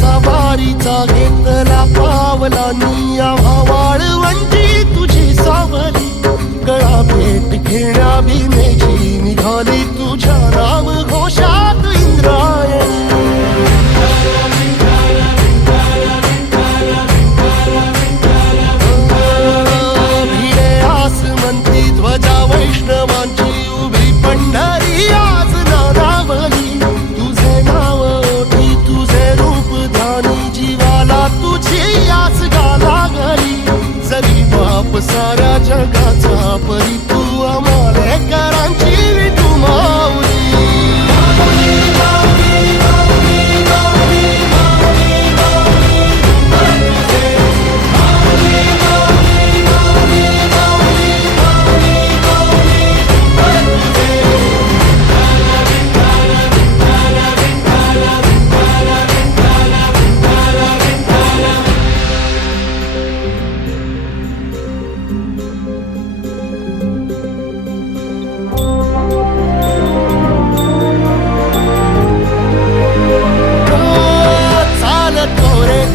सवारीचा घेतला पावलांनी आम्हा वाळवंटी तुझी सावली गळा भेट घेण्या भीमेची निघाली तुझ्या नाम घोषात इंद्रायणी भिडे आसमंती ध्वजा वैष्णवांची उभी पंढरी आज नादावली तुझे नाव ओठी तुझे रूप ध्यानी जीवाला तुझी आस गाला घरी जरी बाप साऱ्या जगाचा परी तू आमालेकरांची विठू माऊली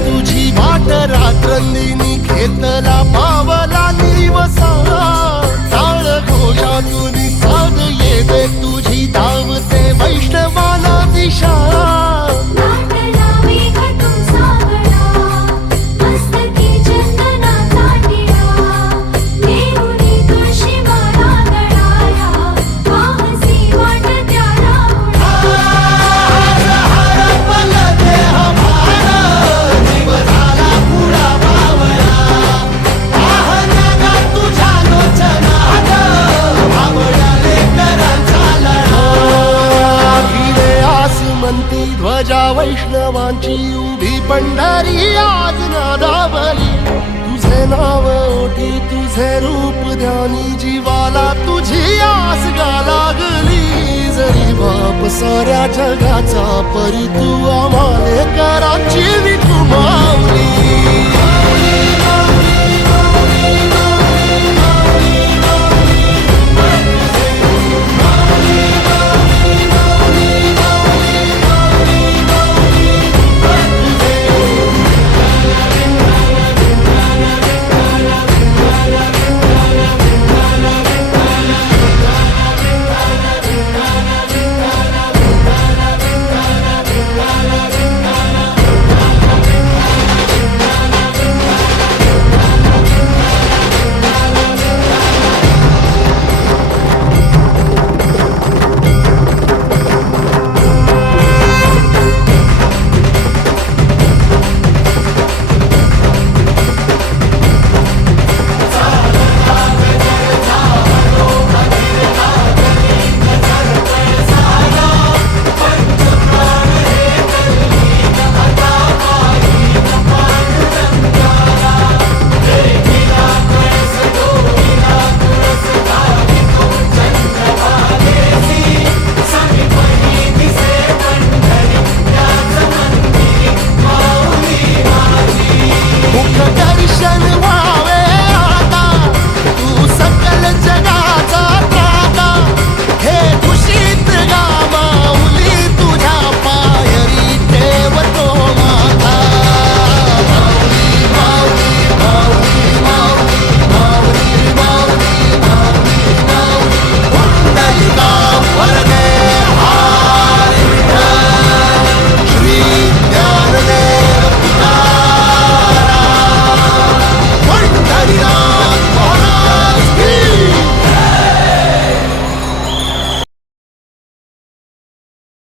तुझी वाट रात्रंदिनी घेतला पावला निवसा टाळ घोषातून साध येते तुझी धावते वैष्णवाला दिशा ध्वजा वैष्णवांची उभी पंढरी आज नादावली तुझे नाव ओठी तुझे रूप ध्यानी जीवाला तुझी आस गा लागली जरी बाप साऱ्या जगाचा परी तू आम्हालेकरांची विठू माऊली